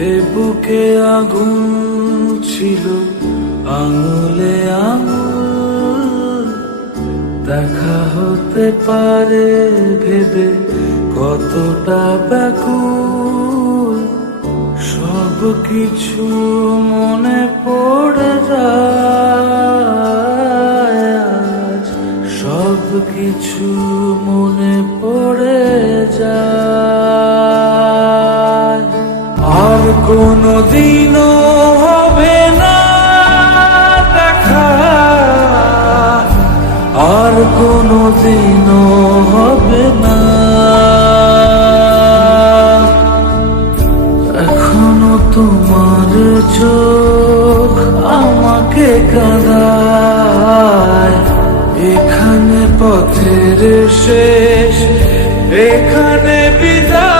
এ বুকে আগুন ছিল আঙুলে আঙুল, দেখা হতে পারে ভেবে কতটা ব্যাকুল। সব কিছু মনে পড়ে যায় আজ, সব কিছু মনে পড়ে যায়। আর কোনদিনও হবে না দেখা, আর কোনদিনও হবে না। এখনো তোমার চোখ আমাকে কাঁদায়, এখানে পথের শেষ, এখানে বিদায়।